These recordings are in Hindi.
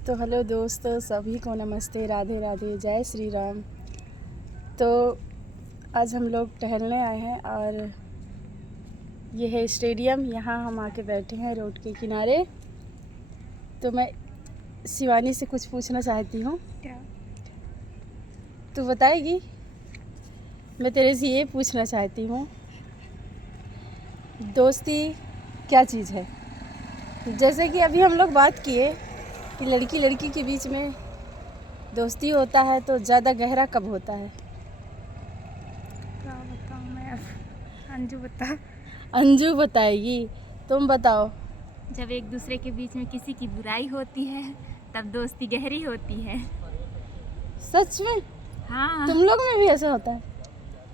तो हेलो दोस्तों, सभी को नमस्ते, राधे राधे, जय श्री राम। तो आज हम लोग टहलने आए हैं और ये है स्टेडियम। यहाँ हम आके बैठे हैं रोड के किनारे। तो मैं शिवानी से कुछ पूछना चाहती हूँ। क्या? तू बताएगी? मैं तेरे से ये पूछना चाहती हूँ, दोस्ती क्या चीज़ है? जैसे कि अभी हम लोग बात किए कि लड़की लड़की के बीच में दोस्ती होता है तो ज़्यादा गहरा कब होता है? क्या बताऊँ मैं अब? अंजू बता। अंजू बताएगी। तुम बताओ। जब एक दूसरे के बीच में किसी की बुराई होती है तब दोस्ती गहरी होती है। सच में? हाँ, तुम लोग में भी ऐसा होता है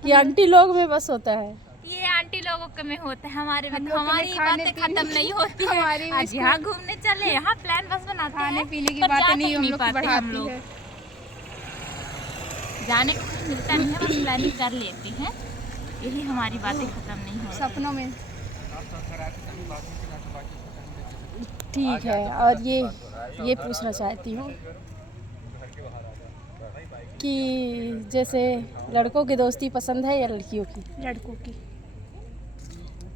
कि आंटी लोग में बस होता है? ये आंटी लोगों के में होता है, हमारे में हम तो लोग के हमारी में खाने बातें पीने खत्म नहीं होती है। हमारी में आज यहाँ घूमने चले, यहाँ प्लान बस बनाते खाने हैं, पीने की पर बातें जा नहीं तक हम लोग को पाते हम बढ़ाती लोग। है। जाने को कुछ मिलता नहीं है, बस प्लानिंग कर लेते हैं। यही हमारी बातें खत्म नहीं होती। सपनों में। ठीक है। और ये पूछना चाहती हूँ कि जैसे लड़कों की दोस्ती पसंद है या लड़कियों की? लड़कों की।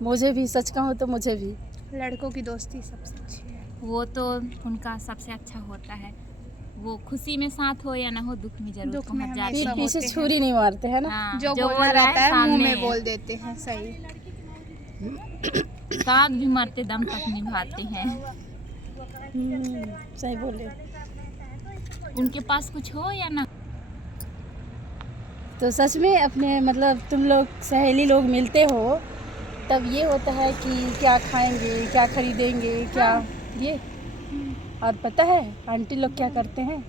मुझे भी, सच कहूँ तो मुझे भी। लड़कों की दोस्ती सबसे अच्छी है। वो तो उनका सबसे अच्छा होता है। वो खुशी में साथ हो या ना हो, दुख में जरूर दुख में पहुंच हमेशा जाते हैं। पीछे होते हैं। छुरी नहीं मारते हैं ना? हाँ, जो बोल बोलना रहा रहता है मुंह सामने में बोल देते हैं। सही। साथ भी मरते दम तक निभाते हैं। सही बोले। उनके पास कुछ हो या ना। तो सच में अपने मतलब तुम लोग सहेली लोग मिलते हो तब ये होता है कि क्या खाएंगे, क्या खरीदेंगे, क्या ये। और पता है आंटी लोग क्या करते हैं?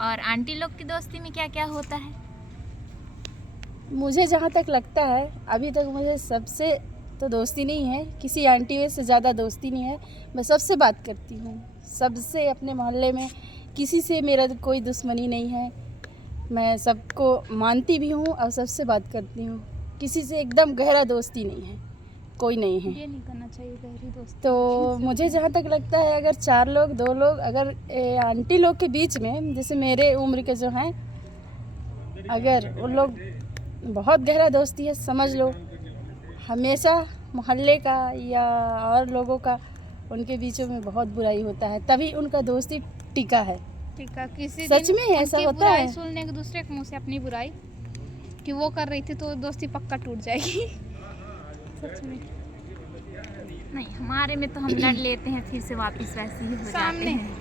और आंटी लोग की दोस्ती में क्या क्या होता है? मुझे जहाँ तक लगता है अभी तक मुझे सबसे तो दोस्ती नहीं है, किसी आंटी से ज़्यादा दोस्ती नहीं है। मैं सबसे बात करती हूँ, सबसे। अपने मोहल्ले में किसी से मेरा कोई दुश्मनी नहीं है। मैं सबको मानती भी हूँ और सबसे बात करती हूँ। किसी से एकदम गहरा दोस्ती नहीं है, कोई नहीं है। ये नहीं करना चाहिए गहरी दोस्ती। तो मुझे जहाँ तक लगता है अगर 4 लोग 2 लोग अगर आंटी लोग के बीच में, जैसे मेरे उम्र के जो हैं, अगर उन लोग बहुत गहरा दोस्ती है, समझ लो हमेशा मोहल्ले का या और लोगों का उनके बीचों में बहुत बुराई होता है, तभी उनका दोस्ती टिका है। ठीक है। किसी सच दिन में ऐसा उनकी होता बुराई है? सुनने के दूसरे के मुंह से अपनी बुराई कि वो कर रही थी तो दोस्ती पक्का टूट जाएगी। सच में। नहीं, हमारे में तो हम लड़ लेते हैं, फिर से वापस वैसे ही हो जाते सामने। हैं।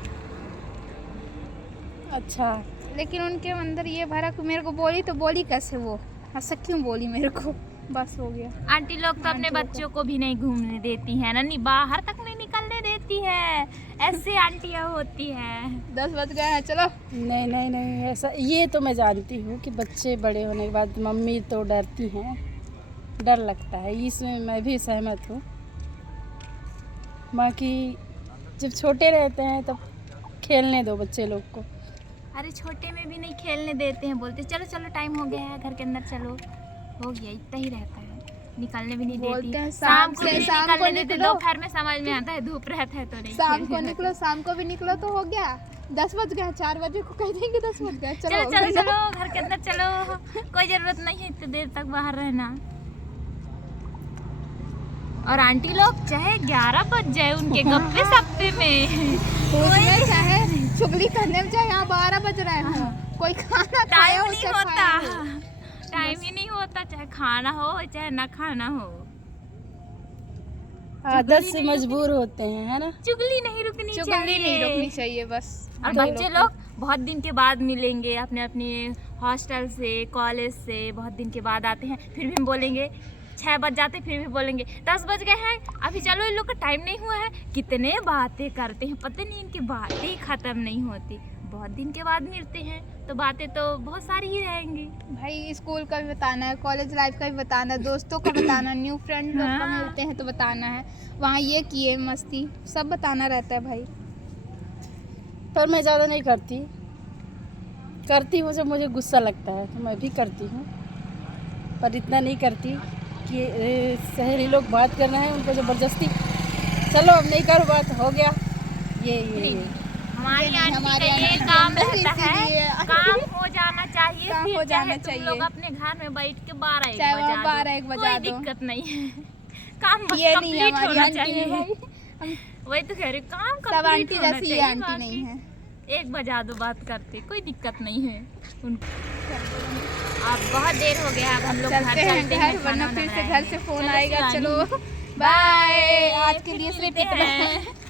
अच्छा। लेकिन उनके अंदर ये भरा कि मेरे को बोली तो बोली कैसे, वो ऐसा क्यों बोली मेरे को, बस हो गया। आंटी लोग तो अपने आंटी लोग बच्चों को भी नहीं घूमने देती है, नन्ही बाहर तक नहीं निकलने देती है। ऐसे आंटियां होती हैं। 10 बज गए हैं, चलो। नहीं नहीं नहीं, ऐसा ये तो मैं जानती हूँ कि बच्चे बड़े होने के बाद मम्मी तो डरती हैं, डर लगता है, इसमें मैं भी सहमत हूँ। बाकी जब छोटे रहते हैं तब खेलने दो बच्चे लोग को। अरे छोटे में भी नहीं खेलने देते हैं, बोलते चलो चलो टाइम हो गया है, घर के अंदर चलो। हो गया, इतना ही रहता है, निकलने भी नहीं बोलते देती। हैं शाम को से भी नहीं शाम को निकलने देते। निकलो। दोपहर में समझ में आता है, धूप रहता है तो नहीं। शाम को खेलने निकलो, शाम को भी निकलो तो हो गया। 10 बज गए, 4 बजे को कह देंगे 10 बज गए, चलो चलो चलो चलो घर के अंदर चलो, कोई जरूरत नहीं है इतनी देर तक बाहर रहना। और आंटी लोग चाहे 11 बज जाए, उनके गप्पे सप्पे में उसमें चाहे चुगली करने में चाहे यहाँ 12 बज रहे हैं, कोई खाना खाया टाइम हो नहीं चाहे होता, खाया हो। टाइम ही नहीं होता, चाहे खाना हो चाहे ना खाना हो। आदत से मजबूर होते हैं, है ना? चुगली नहीं रुकनी चुगली चाहिए। नहीं रोकनी चाहिए बस। और बच्चे लोग बहुत दिन के बाद मिलेंगे, अपने अपने हॉस्टल से कॉलेज से बहुत दिन के बाद आते हैं, फिर भी हम बोलेंगे 6 बज जाते, फिर भी बोलेंगे 10 बज गए हैं, अभी चलो, इन लोग का टाइम नहीं हुआ है। कितने बातें करते हैं, पता नहीं इनकी बातें ही खत्म नहीं होती। बहुत दिन के बाद मिलते हैं तो बातें तो बहुत सारी ही रहेंगी। भाई स्कूल का भी बताना है, कॉलेज लाइफ का भी बताना है, दोस्तों का बताना है, न्यू फ्रेंड लोग का मिलते हैं तो बताना है, वहाँ ये किए मस्ती, सब बताना रहता है भाई। पर मैं ज़्यादा नहीं करती हूँ जब मुझे गुस्सा लगता है तो मैं भी करती हूँ, पर इतना नहीं करती कि सहेली लोग बात कर रहे हैं उनको ज़बरदस्ती चलो अब नहीं करो बात, हो गया ये हमारी नहीं, आंटी हमारे का ये आंटी काम अंदर रहता है, इसीलिए। काम हो जाना चाहिए, काम फिर हो जाना चाहे तुम चाहिए। लोग अपने घर में बैठ के 12-1 चाहे वो बजा दो, 12-1 बजा कोई दो। दिक्कत नहीं है। काम बस ये नहीं है कंप्लीट हमारी होना आंटी चाहिए। भाई, वही तो कह रही हूँ, काम सब कंप्लीट आंटी होना जैसी ये चाहिए, आंटी बाकी नहीं है। 1 बजा दो बात करते, कोई दिक्कत नहीं है उनको। अब बहुत देर हो गया, अब हम लोग घर चलते हैं चलते हैं, घर, वरना खाना फिर से बनाएंगे। घर से फोन चलो आएगा। शिवानी, चलो बाय, आज के फिर लिए सिर्फ मिलते इतना। हैं।